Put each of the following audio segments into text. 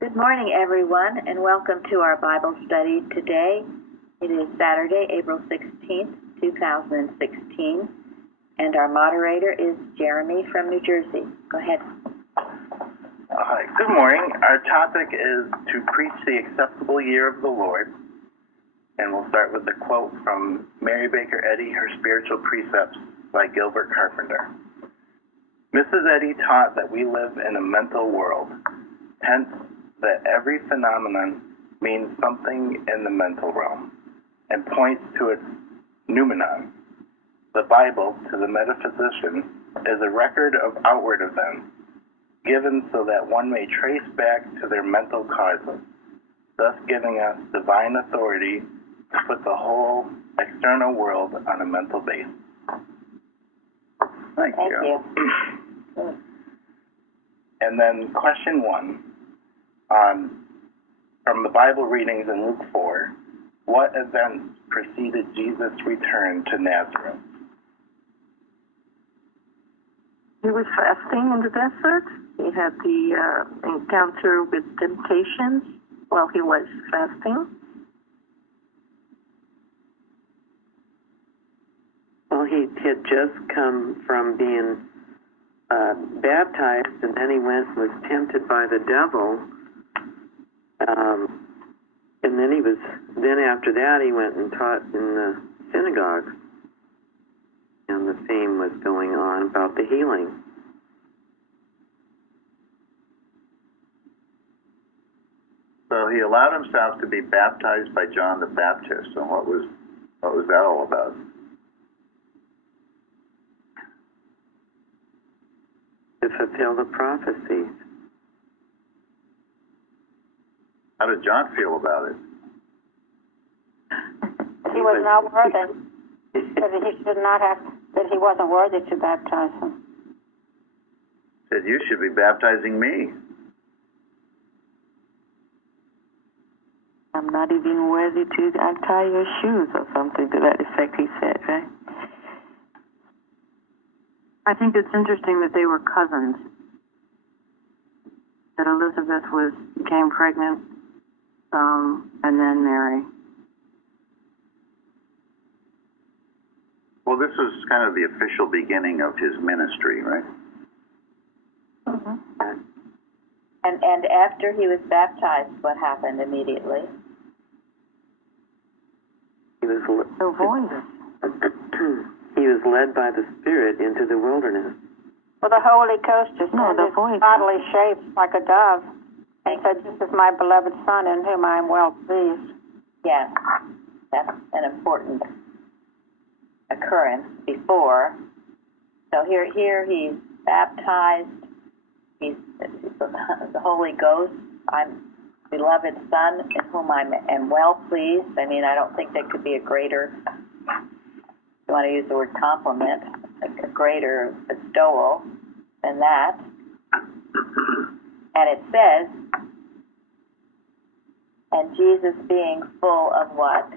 Good morning, everyone, and welcome to our Bible study today. It is Saturday, April 16th, 2016, and our moderator is Jeremy from New Jersey. Go ahead. Hi, good morning. Our topic is to preach the acceptable year of the Lord, and we'll start with a quote from Mary Baker Eddy, Her Spiritual Precepts by Gilbert Carpenter. Mrs. Eddy taught that we live in a mental world, hence that every phenomenon means something in the mental realm and points to its noumenon. The Bible, to the metaphysician, is a record of outward events, given so that one may trace back to their mental causes, thus giving us divine authority to put the whole external world on a mental base. Thank you. And then question 1. From the Bible readings in Luke 4, what events preceded Jesus' return to Nazareth? He was fasting in the desert. He had the encounter with temptations while he was fasting. Well, he had just come from being baptized, and then he went and was tempted by the devil. And then after that he went and taught in the synagogue. And the same was going on about the healing. So he allowed himself to be baptized by John the Baptist. And what was that all about? To fulfill the prophecies. How did John feel about it? He was not worthy. That he should not have, that he wasn't worthy to baptize him. Said, you should be baptizing me. I'm not even worthy to untie your shoes, or something to that effect, he said, right? I think it's interesting that they were cousins. That Elizabeth became pregnant, and then Mary. Well, this was kind of the official beginning of his ministry, right? Mm-hmm. And after he was baptized, what happened immediately? He was The voice. He was led by the Spirit into the wilderness. Well, the Holy Ghost just the voice. bodily shaped like a dove, and said, "This is my beloved Son, in whom I am well pleased." Yes, that's an important occurrence before. So here he's baptized. He's the Holy Ghost. I'm beloved Son, in whom I am well pleased. I mean, I don't think there could be a greater, if you want to use the word compliment, a greater bestowal than that. And it says, and Jesus being full of what?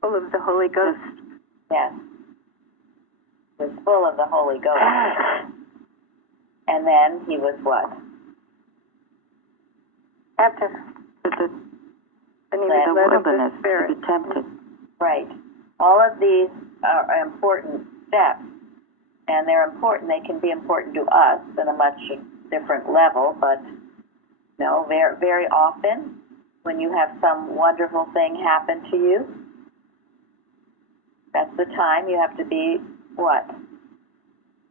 Full of the Holy Ghost. Yes. He was full of the Holy Ghost. And then he was what? After The wilderness, to be tempted. Right. All of these are important steps, and they're important. They can be important to us in a much different level, but very, very often when you have some wonderful thing happen to you, that's the time you have to be what?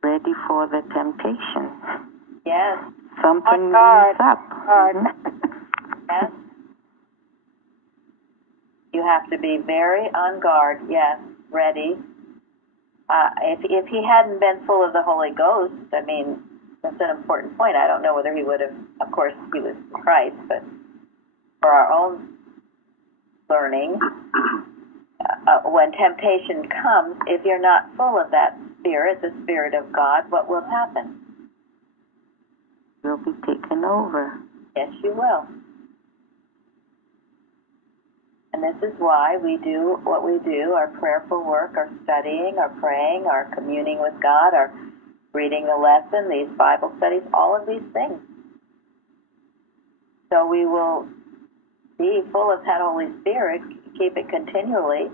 Ready for the temptation. Yes. Something moves up. Yes. You have to be very on guard, yes, ready. If he hadn't been full of the Holy Ghost, I mean, that's an important point. I don't know whether he would have, of course, he was Christ, but for our own learning, when temptation comes, if you're not full of that Spirit, the Spirit of God, what will happen? You'll be taken over. Yes, you will. And this is why we do what we do, our prayerful work, our studying, our praying, our communing with God, our reading the lesson, these Bible studies, all of these things. So we will be full of that Holy Spirit, keep it continually,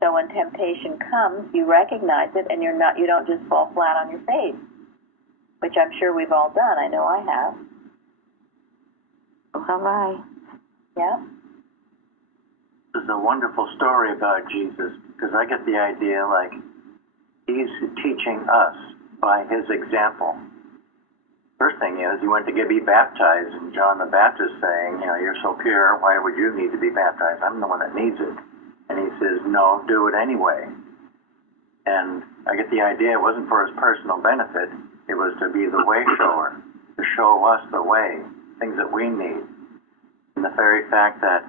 so when temptation comes, you recognize it and you don't just fall flat on your face, which I'm sure we've all done. I know I have. So have I. Yeah? This is a wonderful story about Jesus, because I get the idea like he's teaching us by his example. First thing is, he went to be baptized, and John the Baptist saying, you're so pure, why would you need to be baptized? I'm the one that needs it. And he says, no, do it anyway. And I get the idea it wasn't for his personal benefit, it was to be the way shower, to show us the way, things that we need. And the very fact that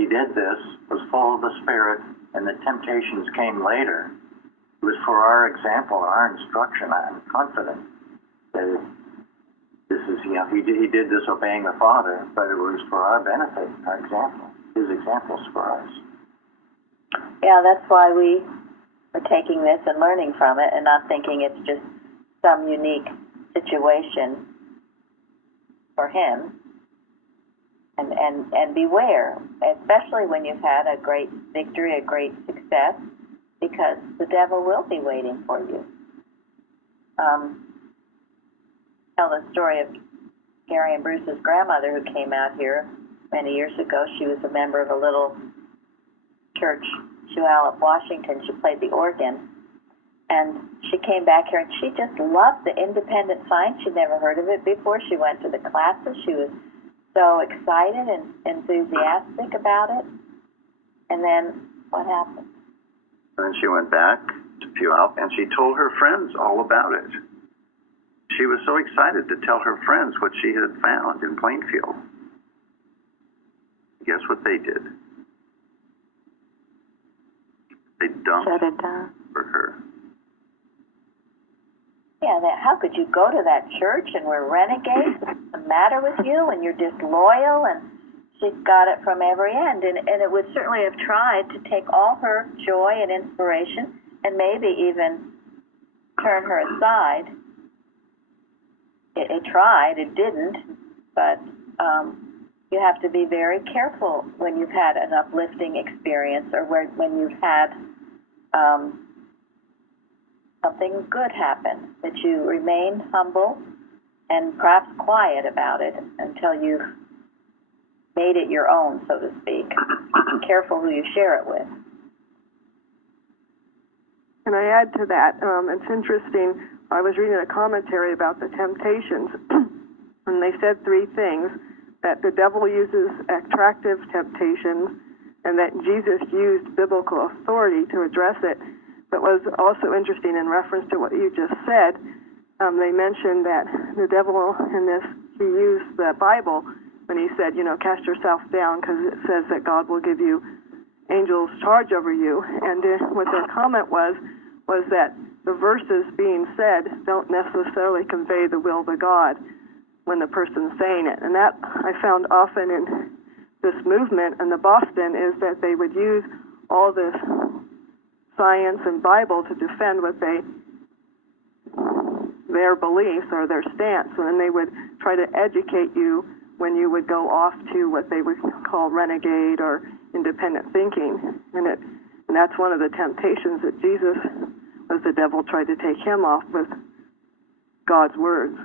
he did this was full of the Spirit, and the temptations came later. It was for our example and our instruction. I'm confident that this is, he did this obeying the Father, but it was for our benefit, our example, his examples for us. Yeah, that's why we are taking this and learning from it and not thinking it's just some unique situation for him. And beware, especially when you've had a great victory, a great success, because the devil will be waiting for you. Tell the story of Gary and Bruce's grandmother who came out here many years ago. She was a member of a little church, Puyallup, Washington. She played the organ. And she came back here and she just loved the independent science. She'd never heard of it before. She went to the classes. She was so excited and enthusiastic about it. And then what happened? And she went back to Puyallup and she told her friends all about it. She was so excited to tell her friends what she had found in Plainfield. Guess what they did? They dumped Shut it down. for her. Yeah, how could you go to that church and we're renegades? What's the matter with you? And you're disloyal? And she got it from every end. And it would certainly have tried to take all her joy and inspiration and maybe even turn her aside. It tried, it didn't, but you have to be very careful when you've had an uplifting experience or when you've had something good happen, that you remain humble and perhaps quiet about it until you've made it your own, so to speak. Be careful who you share it with. Can I add to that? It's interesting. I was reading a commentary about the temptations, and they said three things: that the devil uses attractive temptations, and that Jesus used biblical authority to address it. But what was also interesting in reference to what you just said, they mentioned that the devil in this, he used the Bible when he said, cast yourself down, because it says that God will give you angels charge over you. And what their comment was that the verses being said don't necessarily convey the will of God when the person's saying it. And that I found often in this movement in the Boston is that they would use all this science and Bible to defend what their beliefs or their stance, and then they would try to educate you when you would go off to what they would call renegade or independent thinking. And that's one of the temptations that Jesus, was the devil tried to take him off with God's words.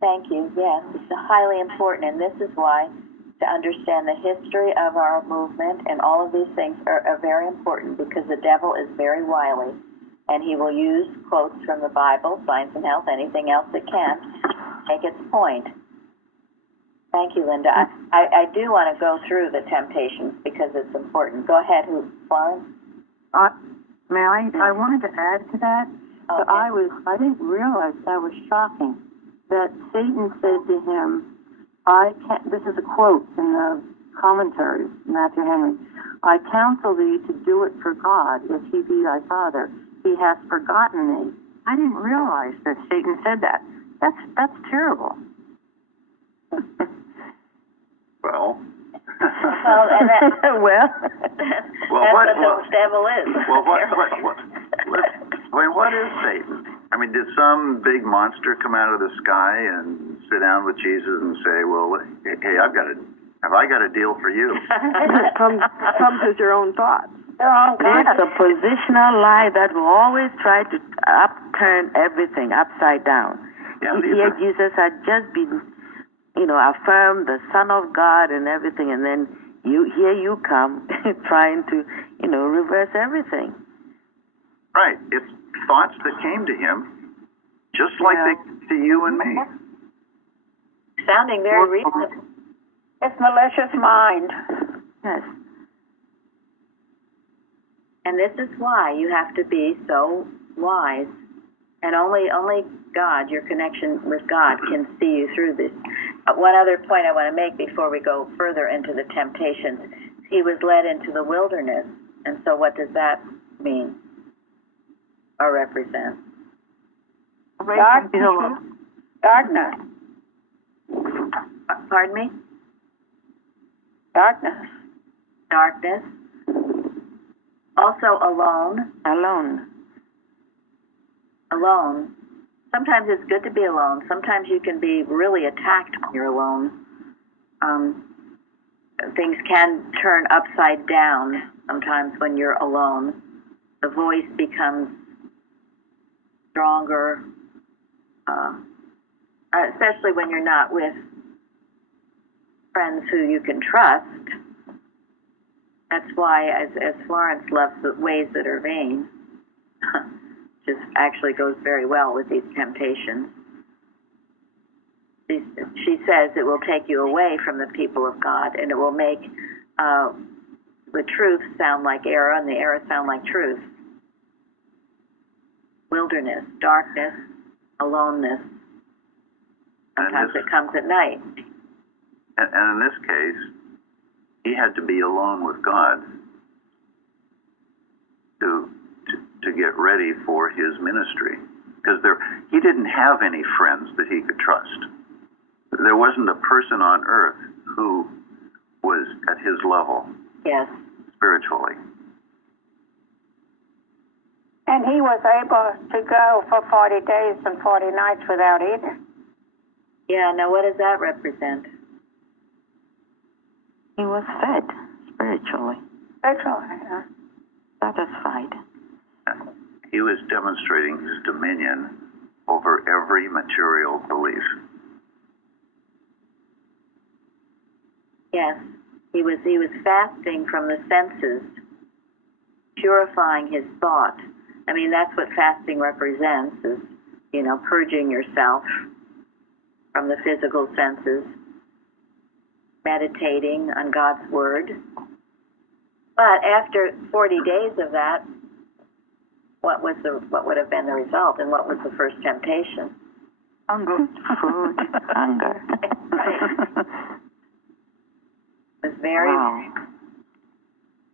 Thank you. Yes, it's highly important, and this is why to understand the history of our movement and all of these things are very important, because the devil is very wily, and he will use quotes from the Bible, Science and Health, anything else it can, make its point. Thank you, Linda. I do want to go through the temptations because it's important. Go ahead, Florence? Mary, I wanted to add to that. Okay. But I didn't realize that was shocking. That Satan said to him, this is a quote in the commentaries, Matthew Henry, I counsel thee to do it for God, if he be thy father. He hath forgotten thee. I didn't realize that Satan said that. That's terrible. Well. And that's what the devil is. Well, what is Satan? I mean, did some big monster come out of the sky and sit down with Jesus and say, well, hey, have I got a deal for you? comes as your own thoughts. It's a positional lie that will always try to upturn everything upside down. Yeah, Here Jesus had just been, affirmed the Son of God and everything, and then here you come trying to, reverse everything. Right. It's thoughts that came to him, just like they came to you and me. Sounding very reasonable. It's malicious mind. Yes. And this is why you have to be so wise. And only God, your connection with God, can see you through this. One other point I want to make before we go further into the temptations. He was led into the wilderness. And so what does that mean or represent? Darkness. Pardon me? Darkness. Darkness. Also alone. Alone. Sometimes it's good to be alone. Sometimes you can be really attacked when you're alone. Things can turn upside down sometimes when you're alone. The voice becomes stronger, especially when you're not with friends who you can trust. That's why, as Florence loves the ways that are vain, just actually goes very well with these temptations. She says it will take you away from the people of God, and it will make the truth sound like error, and the error sound like truth. Wilderness, darkness, aloneness. Sometimes it comes at night. And in this case, he had to be alone with God to get ready for his ministry, because he didn't have any friends that he could trust. There wasn't a person on earth who was at his level. Yes. Spiritually. And he was able to go for 40 days and 40 nights without eating. Yeah, now what does that represent? He was fed spiritually. Satisfied. He was demonstrating his dominion over every material belief. Yes. He was fasting from the senses, purifying his thought. I mean, that's what fasting represents, is, purging yourself from the physical senses, meditating on God's Word. But after 40 days of that, what would have been the result, and what was the first temptation? Hunger. Food. Hunger. It was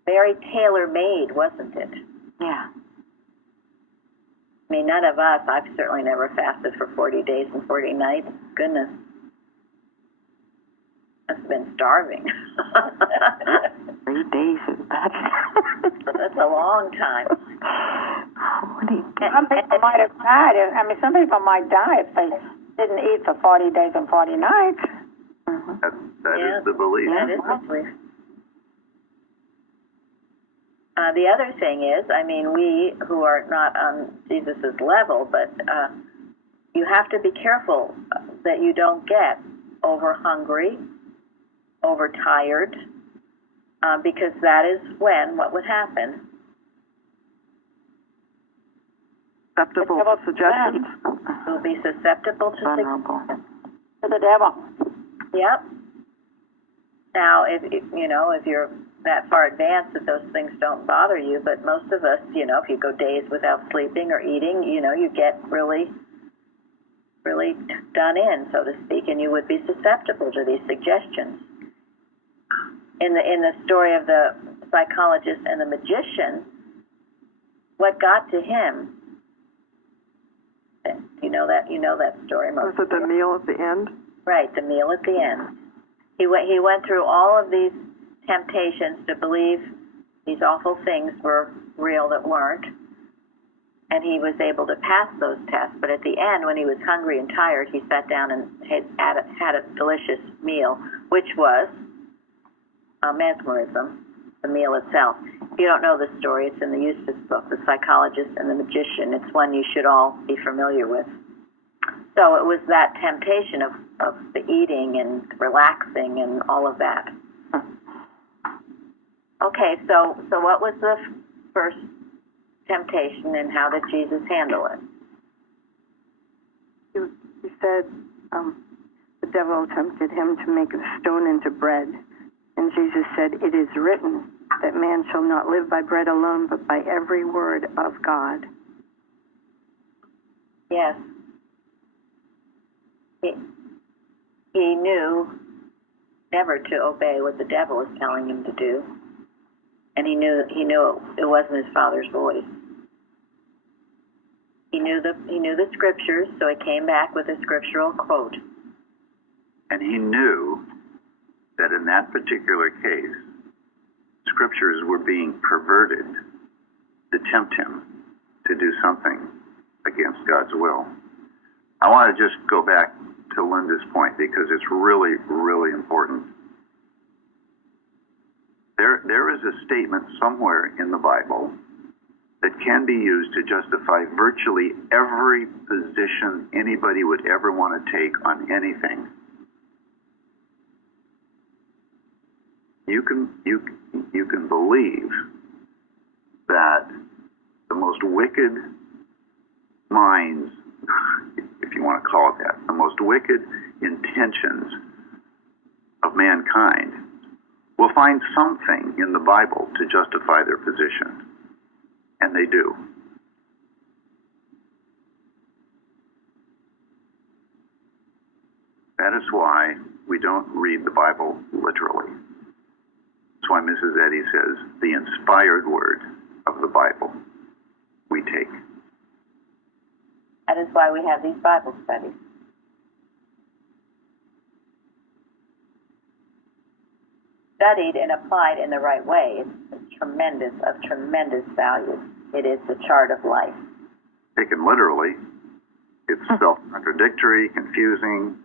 very tailor-made, wasn't it? Yeah. I mean, none of us, I've certainly never fasted for 40 days and 40 nights. Goodness. Must have been starving. 3 days is bad. That's a long time. 40 days. Some people might have died. Some people might die if they didn't eat for 40 days and 40 nights. Mm-hmm. That is the belief. That is the belief. The other thing is, we who are not on Jesus' level, but you have to be careful that you don't get over hungry, overtired, because that is what would happen. Susceptible to suggestions. You'll be susceptible to Vulnerable. To the devil. Yep. Now, if you're that far advanced that those things don't bother you, but most of us, if you go days without sleeping or eating, you get really, really done in, so to speak, and you would be susceptible to these suggestions. In the story of the psychologist and the magician, what got to him? You know that story, most. Was it the meal at the end? Right, the meal at the end. He went through all of these temptations to believe these awful things were real that weren't. and he was able to pass those tests. But at the end, when he was hungry and tired, he sat down and had a delicious meal, which was mesmerism, the meal itself. If you don't know the story, it's in the Eustace book, The Psychologist and the Magician. It's one you should all be familiar with. So it was that temptation of the eating and relaxing and all of that. Okay, so what was the first temptation, and how did Jesus handle it? He said the devil tempted him to make a stone into bread. And Jesus said, "It is written that man shall not live by bread alone, but by every word of God." Yes. He knew never to obey what the devil was telling him to do. And he knew it wasn't his Father's voice. He knew the scriptures, so he came back with a scriptural quote. And he knew that in that particular case, scriptures were being perverted to tempt him to do something against God's will. I want to just go back to Linda's point because it's really, really important. There is a statement somewhere in the Bible that can be used to justify virtually every position anybody would ever want to take on anything. You can believe that the most wicked minds, if you want to call it that, the most wicked intentions of mankind will find something in the Bible to justify their position. And they do. That is why we don't read the Bible literally. That's why Mrs. Eddy says the inspired word of the Bible we take. That is why we have these Bible studies. Studied and applied in the right way, it's of tremendous value. It is the chart of life. Taken literally, it's self-contradictory, confusing.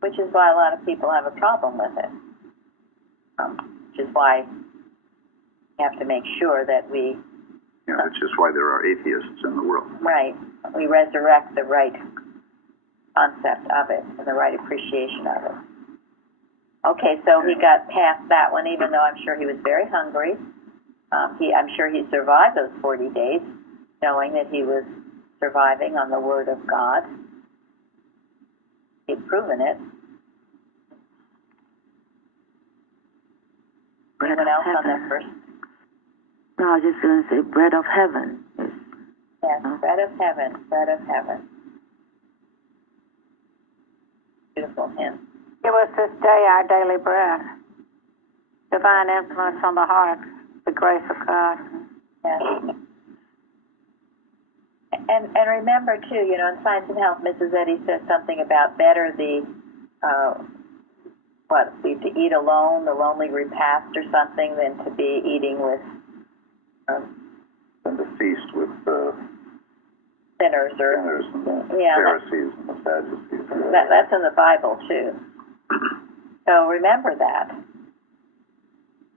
Which is why a lot of people have a problem with it. Which is why we have to make sure that we... You know, it's just why there are atheists in the world. Right. We resurrect the right concept of it and the right appreciation of it. Okay, so he got past that one, even though I'm sure he was very hungry. I'm sure he survived those 40 days, knowing that he was surviving on the Word of God. He'd proven it. Anyone else on that first? No, I was just going to say bread of heaven. Yes, bread of heaven, bread of heaven. Beautiful hymn. Give us this day our daily bread. Divine influence on the heart, the grace of God. Yes. And remember, too, you know, in Science and Health, Mrs. Eddy says something about better the, to eat alone, the lonely repast or something, than to be eating with... than to feast with sinners or... sinners and the yeah, Pharisees and the Sadducees. That's in the Bible, too. So remember that.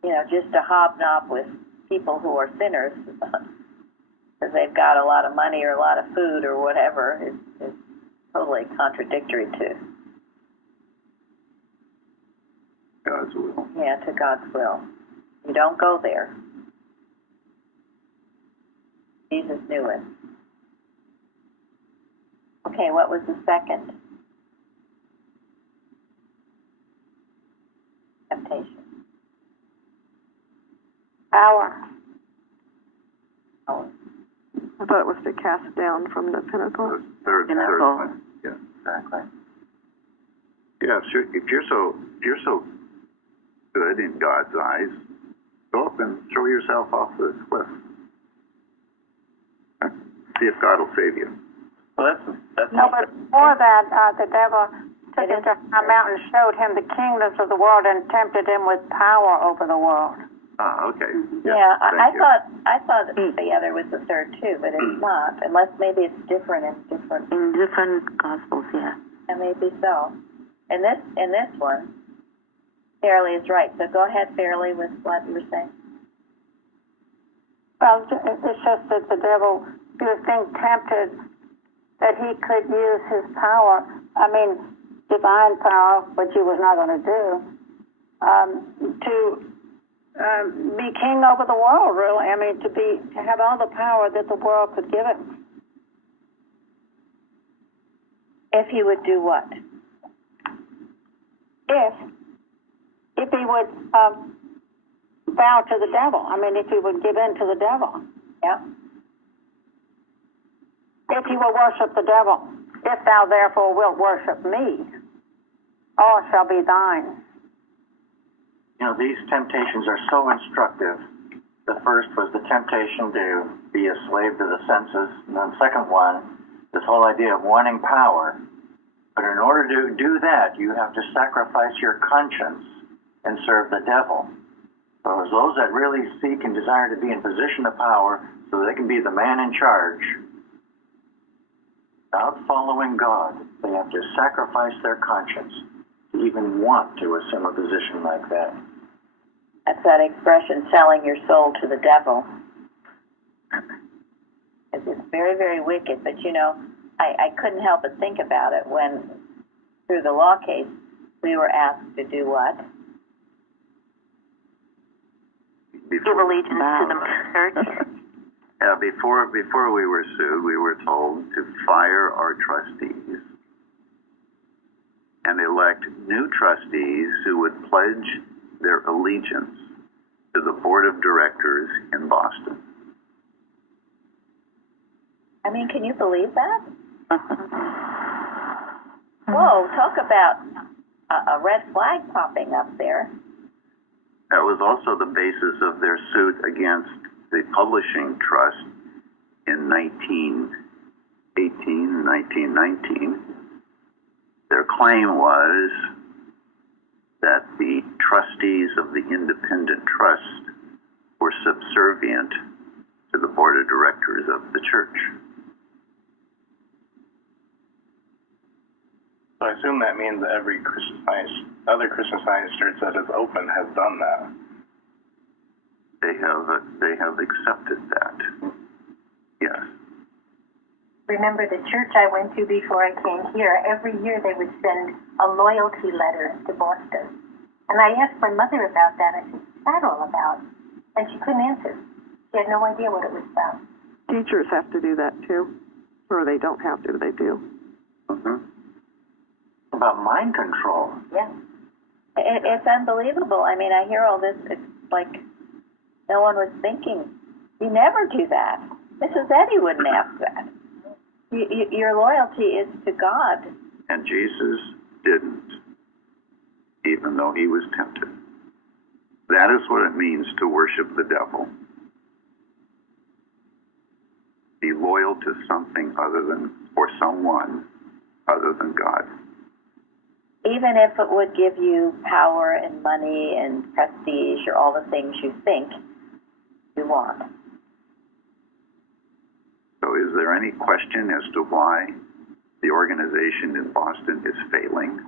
You know, just to hobnob with people who are sinners because they've got a lot of money or a lot of food or whatever is totally contradictory to God's will. Yeah, to God's will. You don't go there. Jesus knew it. Okay, what was the second temptation? Power. Oh, I thought it was to cast down from the pinnacle. Third one. Yeah, exactly. Yeah, if you're so good in God's eyes, go up and throw yourself off the cliff. See if God will save you. Well, that's No, but before that, the devil took him to a mountain, showed him the kingdoms of the world, and tempted him with power over the world. Ah, okay. Yeah, thank I you. thought that the other was the third too, but it's not, unless maybe it's different in different, In different gospels, yeah. and maybe so. In this one, Fairley is right, so go ahead, Fairley, with what you were saying. Well, it's just that the devil, you think, tempted that he could use his power, I mean, divine power, which he was not going to do, to be king over the world, really. I mean, to have all the power that the world could give him. If he would do what? If he would bow to the devil. I mean, if he would give in to the devil. Yeah. If he will worship the devil. If thou therefore wilt worship me, all shall be thine. You know, these temptations are so instructive. The first was the temptation to be a slave to the senses, and then the second one, this whole idea of wanting power. But in order to do that, you have to sacrifice your conscience and serve the devil. So as those that really seek and desire to be in position of power so they can be the man in charge, without following God, they have to sacrifice their conscience to even want to assume a position like that. That's that expression, selling your soul to the devil. It's very, very wicked, but you know, I couldn't help but think about it when, through the law case, we were asked to do what? Give allegiance to the church. Yeah, before we were sued, we were told to fire our trustees and elect new trustees who would pledge their allegiance to the board of directors in Boston. I mean, can you believe that? Whoa, talk about a red flag popping up there. That was also the basis of their suit against the publishing trust in 1918, 1919. Their claim was that the trustees of the independent trust were subservient to the board of directors of the church. So I assume that means that every other Christian Science church that is open has done that. They have accepted that. Yes. Remember the church I went to before I came here, every year they would send a loyalty letter to Boston. And I asked my mother about that. I said, what's that all about? And she couldn't answer. She had no idea what it was about. Teachers have to do that too. Or they don't have to, they do. Mm-hmm. About mind control. Yeah. It's unbelievable. I mean, I hear all this. It's like no one was thinking. You never do that. Mrs. Eddy wouldn't ask that. Your loyalty is to God. And Jesus didn't, even though he was tempted. That is what it means to worship the devil. Be loyal to something other than, or someone other than God. Even if it would give you power and money and prestige or all the things you think you want. So is there any question as to why the organization in Boston is failing?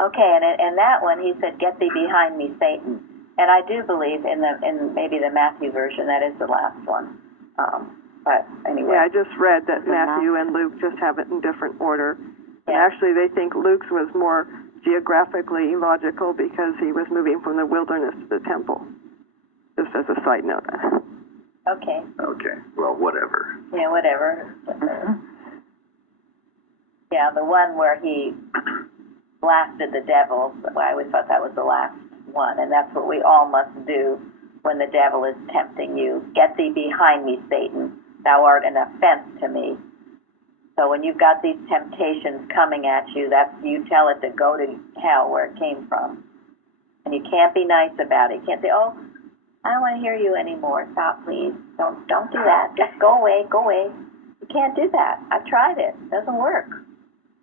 Okay, and in that one he said, "Get thee behind me, Satan." And I do believe in maybe the Matthew version that is the last one. But anyway. Yeah, I just read that Matthew and Luke just have it in different order. And Yeah. actually, they think Luke's was more geographically logical because he was moving from the wilderness to the temple. Just as a side note. Okay. Okay, well, whatever. Yeah, whatever. Yeah, the one where he blasted the devil, I always thought that was the last one, and that's what we all must do when the devil is tempting you. Get thee behind me, Satan. Thou art an offense to me. So when you've got these temptations coming at you, you tell it to go to hell where it came from. And you can't be nice about it. You can't say, oh, I don't want to hear you anymore. Stop, please. Don't do that. Just go away, go away. You You can't do that. I've tried it. It doesn't work.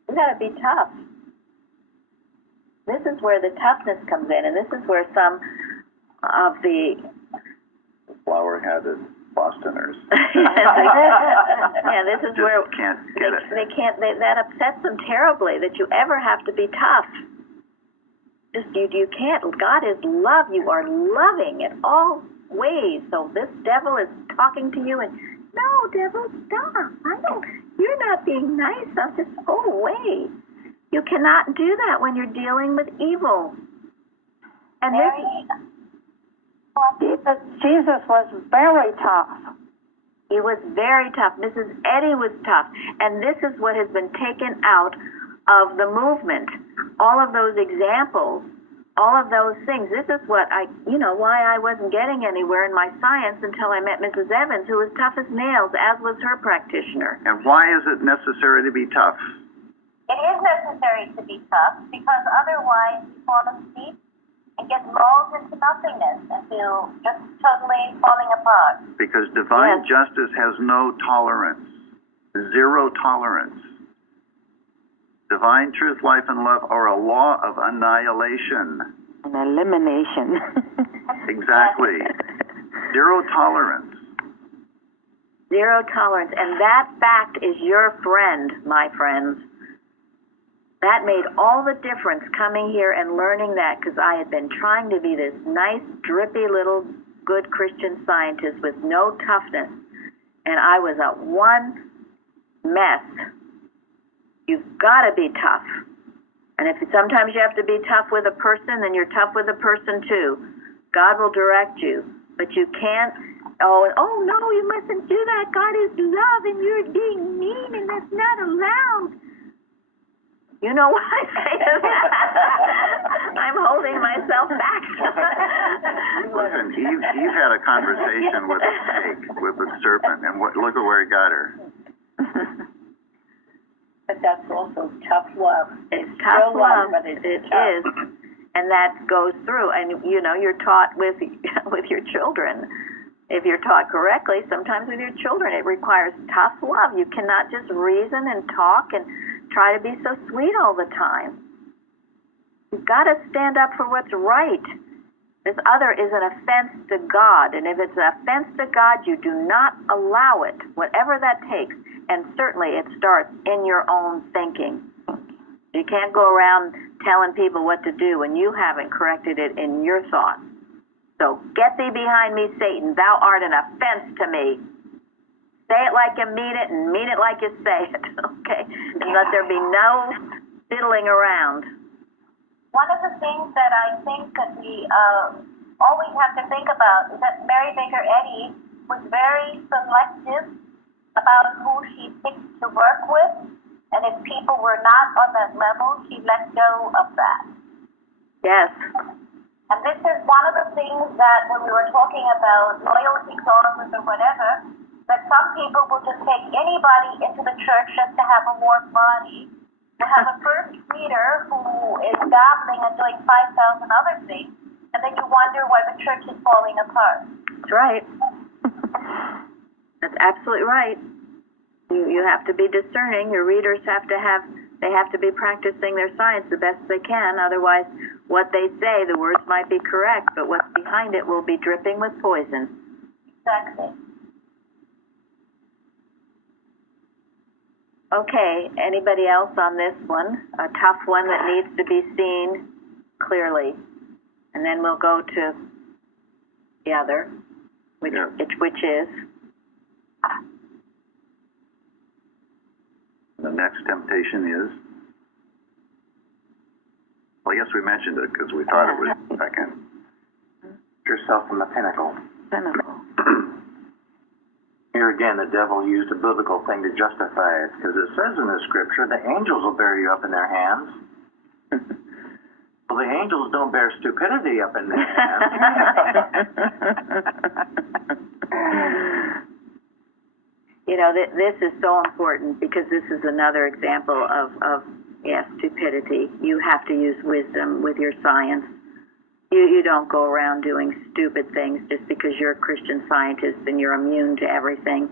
You gotta be tough. This is where the toughness comes in, and this is where some of the Flower-headed Bostoners. yeah, this is Just where can't get it. they can't. That upsets them terribly. That you ever have to be tough. Just you can't. God is love. You are loving in all ways. So this devil is talking to you, and no, devil, stop! I don't. You're not being nice. I'll just go away. You cannot do that when you're dealing with evil. And Jesus was very tough. He was very tough. Mrs. Eddy was tough. And this is what has been taken out of the movement. All of those examples, all of those things. This is what why I wasn't getting anywhere in my science until I met Mrs. Evans, who was tough as nails, as was her practitioner. And why is it necessary to be tough? It is necessary to be tough because otherwise you fall asleep and get lulled into nothingness and feel just totally falling apart. Because divine justice has no tolerance, zero tolerance. Divine truth, life, and love are a law of annihilation. An elimination. Exactly. Zero tolerance. Zero tolerance. And that fact is your friend, my friends. That made all the difference coming here and learning that, because I had been trying to be this nice, drippy little good Christian Scientist with no toughness. And I was a one mess. You've got to be tough. And if sometimes you have to be tough with a person, then you're tough with a person too. God will direct you. But you can't, oh no, you mustn't do that. God is love and you're being mean and that's not allowed. You know what I say to that? I'm holding myself back. Listen, Eve had a conversation with a snake, with a serpent, and look at where it got her. But that's also tough love. It's tough love, but it is. And that goes through. And, you're taught with your children. If you're taught correctly, sometimes with your children, it requires tough love. You cannot just reason and talk and try to be so sweet all the time. You've got to stand up for what's right. This other is an offense to God, and if it's an offense to God, you do not allow it, whatever that takes, and certainly it starts in your own thinking. You can't go around telling people what to do when you haven't corrected it in your thoughts. So, get thee behind me, Satan. Thou art an offense to me. Say it like you mean it and mean it like you say it, okay? And let there be no fiddling around. One of the things that I think that we always have to think about is that Mary Baker Eddy was very selective about who she picked to work with, and if people were not on that level, she let go of that. Yes. And this is one of the things that when we were talking about loyalty clauses or whatever, that some people will just take anybody into the church just to have a warm body. We'll have a first reader who is dabbling and doing 5,000 other things, and then you wonder why the church is falling apart. That's right. That's absolutely right. You have to be discerning. Your readers have to be practicing their science the best they can. Otherwise, what they say, the words might be correct, but what's behind it will be dripping with poison. Exactly. Okay, anybody else on this one? A tough one that needs to be seen clearly. And then we'll go to the other, which is? The next temptation is? Well, I guess we mentioned it because we thought it was second. Yourself from the pinnacle. Here again, the devil used a biblical thing to justify it, because it says in the scripture, the angels will bear you up in their hands. Well, the angels don't bear stupidity up in their hands. This is so important because this is another example of stupidity. You have to use wisdom with your science. You don't go around doing stupid things just because you're a Christian Scientist and you're immune to everything.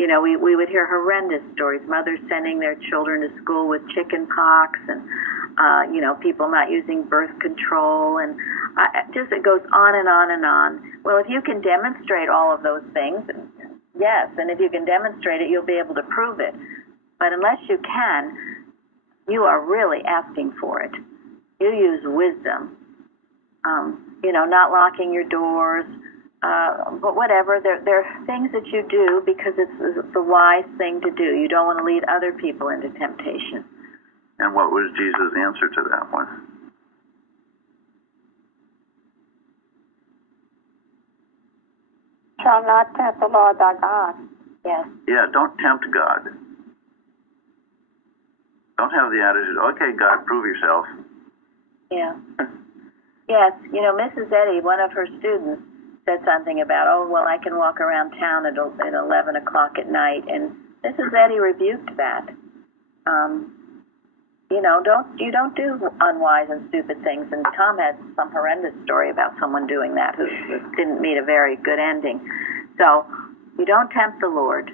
You know, we would hear horrendous stories, mothers sending their children to school with chicken pox and, you know, people not using birth control, and just it goes on and on and on. Well, if you can demonstrate all of those things, yes, and if you can demonstrate it, you'll be able to prove it. But unless you can, you are really asking for it. You use wisdom. You know, not locking your doors, but whatever. There are things that you do because it's the wise thing to do. You don't want to lead other people into temptation. And what was Jesus' answer to that one? Shall not tempt the Lord thy God. Yes. Yeah, don't tempt God. Don't have the attitude, okay, God, prove yourself. Yeah. Yes, you know, Mrs. Eddy, one of her students, said something about, oh, well, I can walk around town at 11 o'clock at night, and Mrs. Eddy rebuked that. You know, you don't do unwise and stupid things, and Tom had some horrendous story about someone doing that who didn't meet a very good ending. So, you don't tempt the Lord.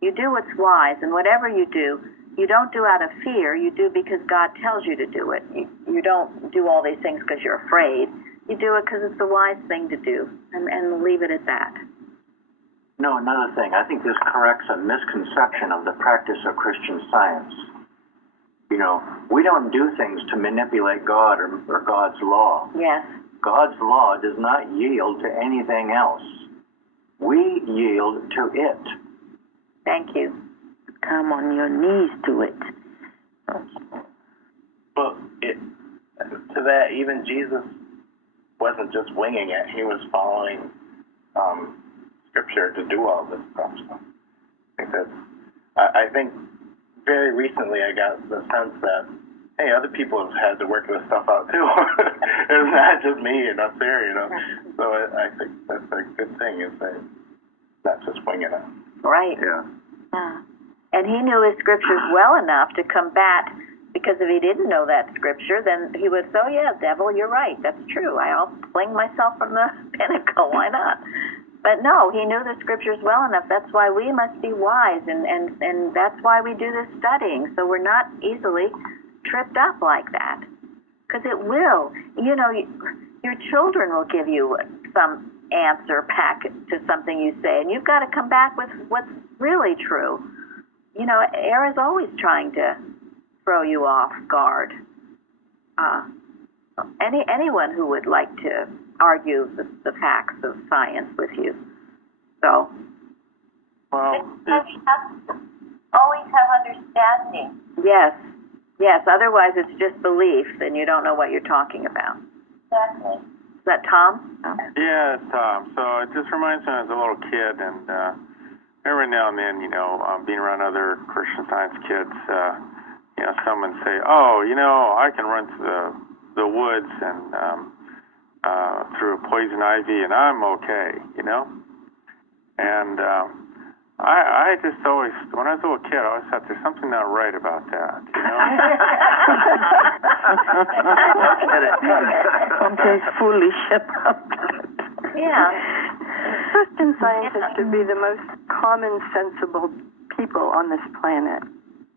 You do what's wise, and whatever you do, you don't do out of fear. You do because God tells you to do it. You don't do all these things because you're afraid. You do it because it's the wise thing to do, and leave it at that. No, another thing. I think this corrects a misconception of the practice of Christian Science. You know, we don't do things to manipulate God or God's law. Yes. God's law does not yield to anything else. We yield to it. Thank you. Come on your knees to it. Well, to that, even Jesus wasn't just winging it. He was following Scripture to do all this stuff. So I think very recently I got the sense that, hey, other people have had to work this stuff out too. It's not just me and up there, you know. So I think that's a good thing, is that not just winging it. Right. Yeah. And he knew his scriptures well enough to combat, because if he didn't know that scripture, then he would say, oh, yeah, devil, you're right. That's true. I'll fling myself from the pinnacle. Why not? But no, he knew the scriptures well enough. That's why we must be wise, and that's why we do this studying, so we're not easily tripped up like that. Because it will. You know, your children will give you some answer packet to something you say, and you've got to come back with what's really true. You know, air is always trying to throw you off guard. Anyone who would like to argue the facts of science with you. So, well, you have to always have understanding. Yes. Otherwise, it's just belief, and you don't know what you're talking about. Exactly. Is that Tom? Yeah, it's Tom. So it just reminds me when I was a little kid, and every now and then, you know, being around other Christian Science kids, you know, someone say, oh, you know, I can run to the woods and through poison ivy, and I'm okay, you know? And I just always, when I was a little kid, I always thought there's something not right about that, you know? Something foolish about that. Yeah. Christian scientists should be the most common, sensible people on this planet,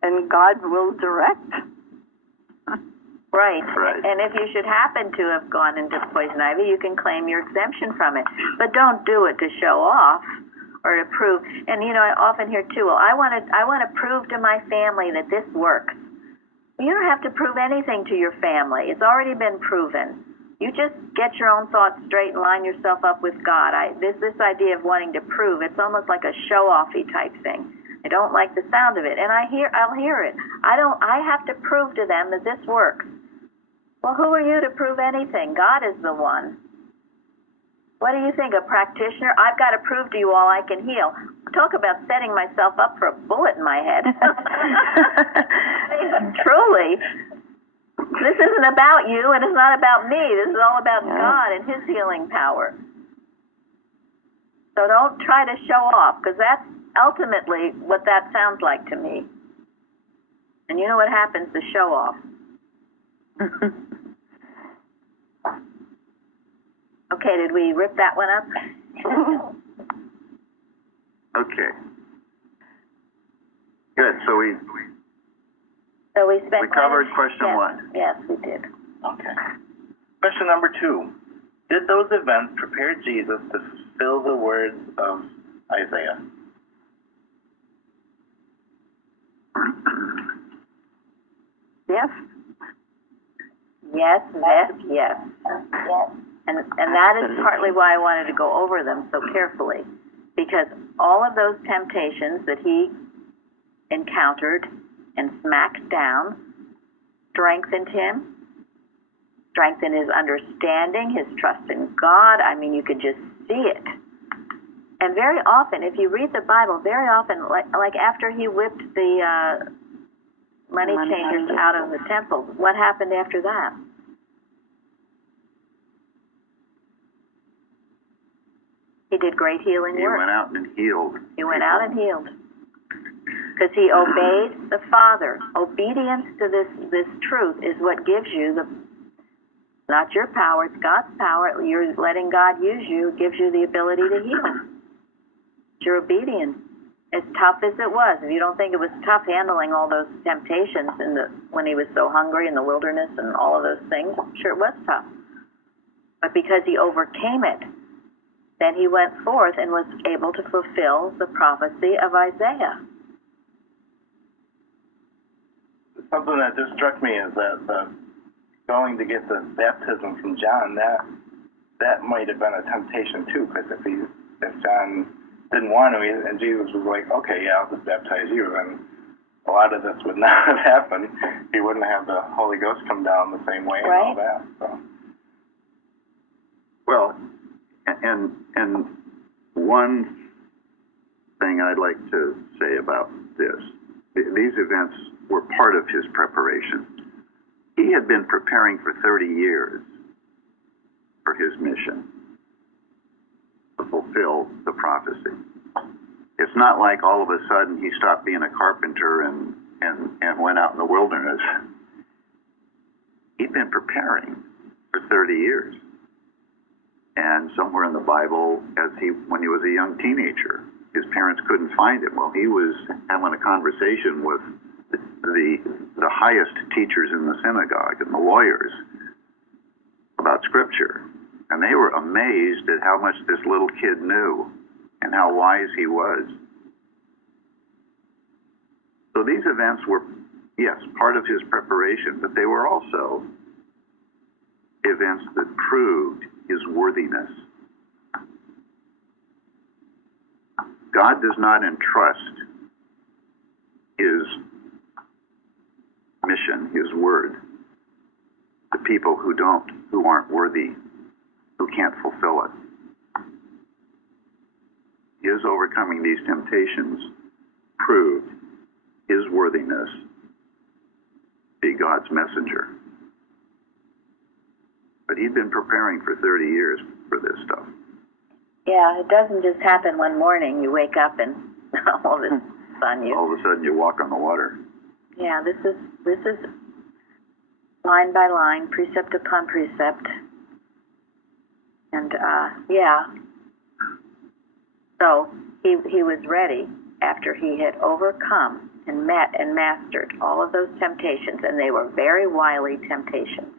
and God will direct. Right. And if you should happen to have gone into poison ivy, you can claim your exemption from it. But don't do it to show off or to prove. And, you know, I often hear, too, well, I want to prove to my family that this works. You don't have to prove anything to your family. It's already been proven. You just get your own thoughts straight and line yourself up with God. This idea of wanting to prove, it's almost like a show-offy type thing. I don't like the sound of it, and I'll hear it. I have to prove to them that this works. Well, who are you to prove anything? God is the one. What do you think, a practitioner? I've got to prove to you all I can heal. Talk about setting myself up for a bullet in my head. Truly. This isn't about you, and it's not about me. This is all about God and His healing power. So don't try to show off, because that's ultimately what that sounds like to me. And you know what happens to show off? Okay, did we rip that one up? Okay. Good. So we spent. we covered question yes, 1. Yes, we did. Okay. Question number 2. Did those events prepare Jesus to fulfill the words of Isaiah? Yes? Yes, yes. And that is partly why I wanted to go over them so carefully, because all of those temptations that he encountered and smacked down strengthened him, strengthened his understanding, his trust in God. I mean, you could just see it. And very often, if you read the Bible, very often, like after he whipped the money changers out of the temple, what happened after that? He did great healing work. He went out and healed. He went out and healed. Because he obeyed the Father. Obedience to this truth is what gives you not your power, it's God's power. You're letting God use you, gives you the ability to heal. It's your obedience. As tough as it was, if you don't think it was tough handling all those temptations when he was so hungry in the wilderness and all of those things, I'm sure it was tough. But because he overcame it, then he went forth and was able to fulfill the prophecy of Isaiah. Something that just struck me is that going to get the baptism from John, that might have been a temptation too, because if John didn't want to, and Jesus was like, okay, yeah, I'll just baptize you, and a lot of this would not have happened. He wouldn't have the Holy Ghost come down the same way and all that. So. Well, and one thing I'd like to say about this, these events were part of his preparation. He had been preparing for 30 years for his mission to fulfill the prophecy. It's not like all of a sudden he stopped being a carpenter and went out in the wilderness. He'd been preparing for 30 years. And somewhere in the Bible, when he was a young teenager, his parents couldn't find him. Well, he was having a conversation with the highest teachers in the synagogue and the lawyers about Scripture. And they were amazed at how much this little kid knew and how wise he was. So these events were, yes, part of his preparation, but they were also events that proved his worthiness. God does not entrust his mission, his word, to people who aren't worthy, who can't fulfill it. His overcoming these temptations proved his worthiness to be God's messenger. But he'd been preparing for 30 years for this stuff. Yeah, it doesn't just happen one morning. You wake up and all of this is on you. All of a sudden you walk on the water. Yeah, this is line by line, precept upon precept. And so he was ready after he had overcome and met and mastered all of those temptations, and they were very wily temptations.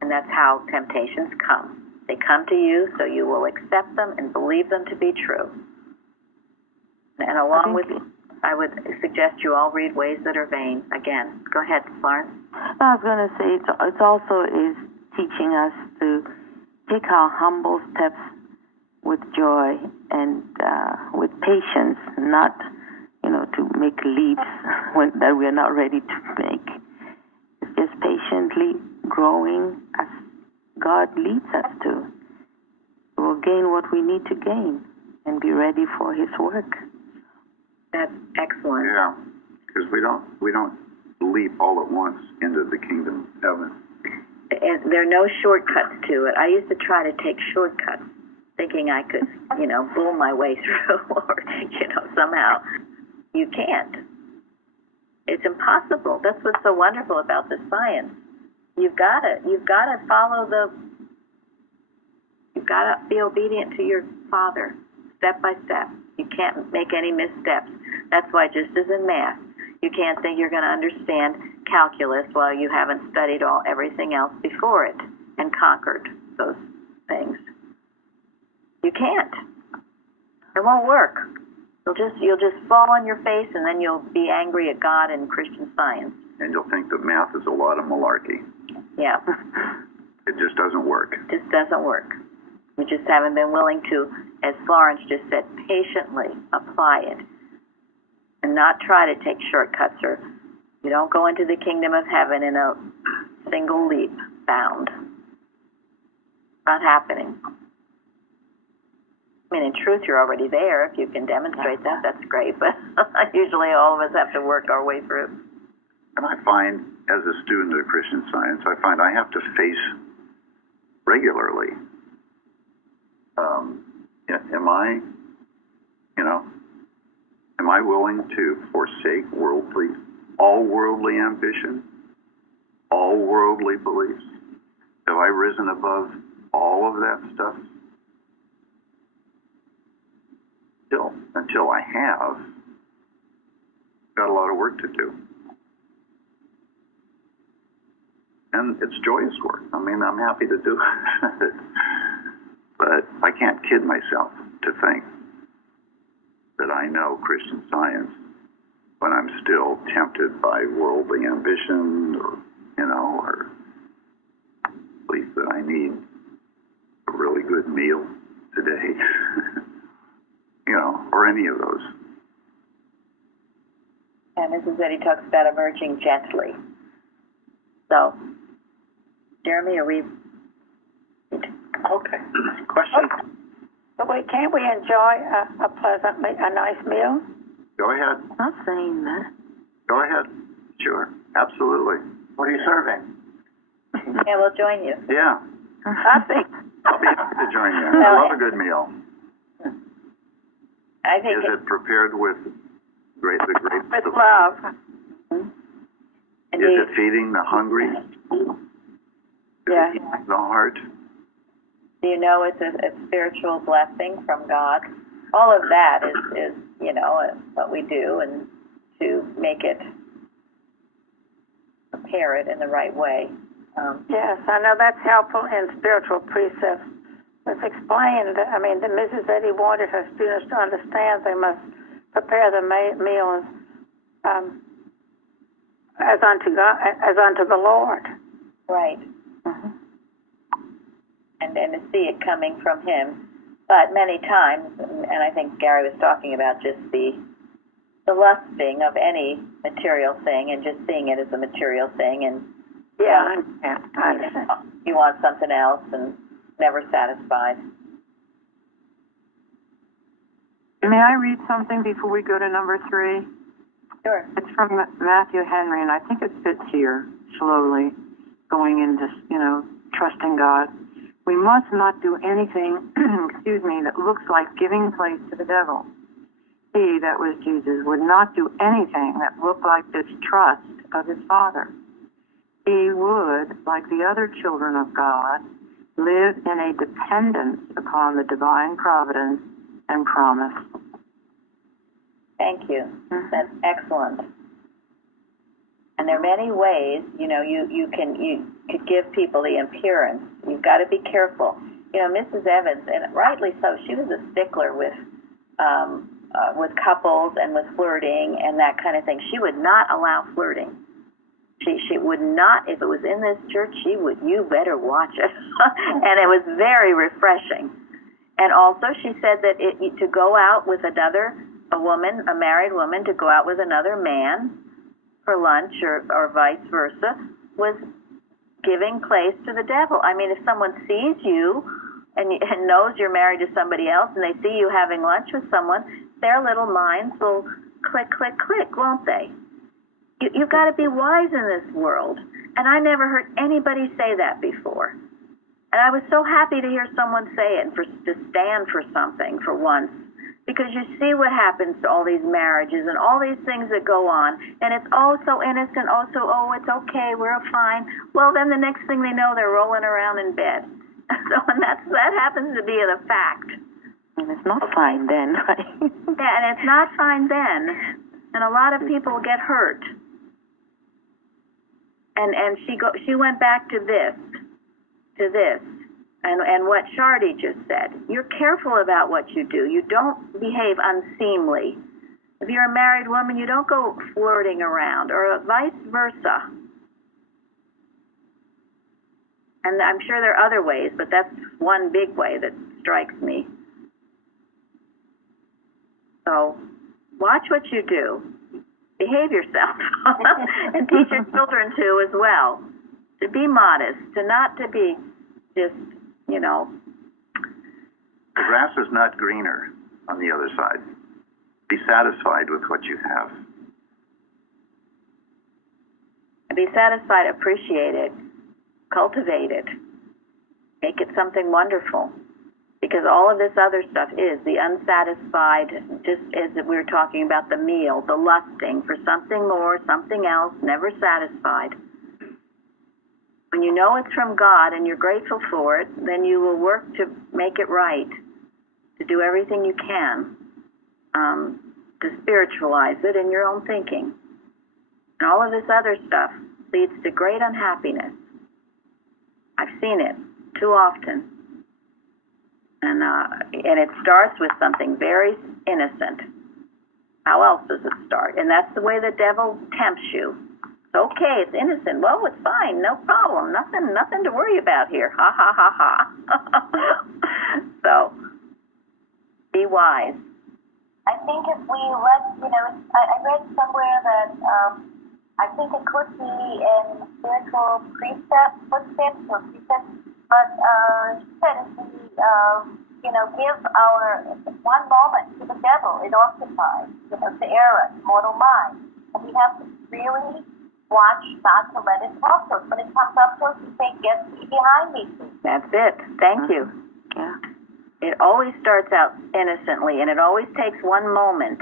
And that's how temptations come. They come to you, so you will accept them and believe them to be true. And along with, I would suggest you all read Ways That Are Vain. Again, go ahead, Florence. I was going to say it also is teaching us to take our humble steps with joy and with patience, not, to make leaps that we are not ready to make. Just patiently growing as God leads us to. We'll gain what we need to gain and be ready for His work. That's excellent. Yeah, because we don't leap all at once into the kingdom of heaven. And there are no shortcuts to it. I used to try to take shortcuts, thinking I could, bull my way through, or somehow. You can't. It's impossible. That's what's so wonderful about the science. You've got to follow you've got to be obedient to your Father, step by step. You can't make any missteps. That's why, just as in math, you can't think you're going to understand calculus while you haven't studied everything else before it and conquered those things. You can't. It won't work. You'll just fall on your face, and then you'll be angry at God and Christian Science. And you'll think that math is a lot of malarkey. Yeah. It just doesn't work. It just doesn't work. We just haven't been willing to, as Florence just said, patiently apply it and not try to take shortcuts, or you don't go into the kingdom of heaven in a single leap bound. Not happening. I mean, in truth, you're already there. If you can demonstrate that, that's great. But usually all of us have to work our way through. And I find, as a student of Christian Science, I find I have to face regularly, am I willing to forsake all worldly ambition, all worldly beliefs? Have I risen above all of that stuff? Until I have, got a lot of work to do. And it's joyous work. I mean, I'm happy to do it. But I can't kid myself to think that I know Christian Science when I'm still tempted by worldly ambition or belief that I need a really good meal today, or any of those. And Mrs. Eddy talks about emerging gently. So, Jeremy, are we... Okay. Question? But can't we enjoy a nice meal? Go ahead. I'm not saying that. Go ahead. Sure. Absolutely. What are you serving? Yeah, we'll join you. Yeah. Nothing. I'll be happy to join you. I love a good meal. I think Is it prepared with the grapes With of love. And Is it feeding the hungry? Is Yeah. it feeding the heart? Do you know it's a spiritual blessing from God? All of that is what we do, and to make it, prepare it in the right way. Yes, I know that's helpful in spiritual precepts. It's explained, the Mrs. Eddy wanted her students to understand they must prepare the meals as unto God, as unto the Lord. Right. Mm-hmm. And to see it coming from Him. But many times, and I think Gary was talking about just the lusting of any material thing and just seeing it as a material thing, and Yeah, I understand. you want something else and never satisfied. May I read something before we go to number 3? Sure. It's from Matthew Henry, and I think it fits here, slowly, going into, trusting God. We must not do anything, that looks like giving place to the devil. He, that was Jesus, would not do anything that looked like distrust of his Father. He would, like the other children of God, live in a dependence upon the divine providence and promise. Thank you. That's excellent. And there are many ways, you could give people the appearance. You've got to be careful. Mrs. Evans, and rightly so, she was a stickler with couples and with flirting and that kind of thing. She would not allow flirting. She would not, if it was in this church, you better watch it. And it was very refreshing. And also she said that to go out with a married woman, to go out with another man for lunch or vice versa, was giving place to the devil. I mean, if someone sees you and knows you're married to somebody else and they see you having lunch with someone, their little minds will click, click, click, won't they? You've got to be wise in this world. And I never heard anybody say that before. And I was so happy to hear someone say it, to stand for something for once. Because you see what happens to all these marriages and all these things that go on, and it's all so innocent, it's okay, we're fine. Well, then the next thing they know, they're rolling around in bed. So, and that happens to be the fact. fine. It's not fine then, right? Yeah, and it's not fine then. And a lot of people get hurt. And she went back to this, and what Shardy just said. You're careful about what you do. You don't behave unseemly. If you're a married woman, you don't go flirting around, or vice versa. And I'm sure there are other ways, but that's one big way that strikes me. So, watch what you do. Behave yourself. And teach your children to as well. To be modest, not to be just, The grass is not greener on the other side. Be satisfied with what you have. Be satisfied, appreciate it, cultivate it, make it something wonderful. Because all of this other stuff is the unsatisfied, just as we were talking about the meal, the lusting for something more, something else, never satisfied. When you know it's from God and you're grateful for it, then you will work to make it right, to do everything you can to spiritualize it in your own thinking. And all of this other stuff leads to great unhappiness. I've seen it too often. And it starts with something very innocent. How else does it start? And that's the way the devil tempts you. It's okay, it's innocent. Well, it's fine, no problem. Nothing to worry about here. Ha, ha, ha, ha. So, be wise. I think if we let, I read somewhere that I think it could be in spiritual footsteps or precepts, but she said if we, give our one moment to the devil, it occupies, the error, mortal mind. And we have to really watch not to let it talk to us. When it comes up to us, we say, get behind me. That's it. Thank you. Yeah. It always starts out innocently, and it always takes one moment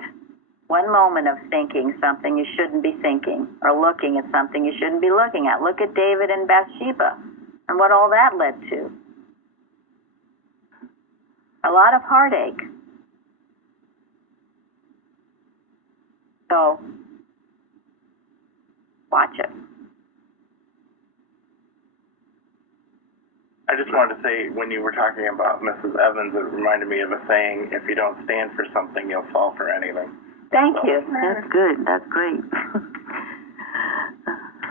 of thinking something you shouldn't be thinking, or looking at something you shouldn't be looking at. Look at David and Bathsheba, and what all that led to. A lot of heartache. So, watch it. I just wanted to say, when you were talking about Mrs. Evans, it reminded me of a saying, if you don't stand for something, you'll fall for anything. Thank you. That's good. That's great.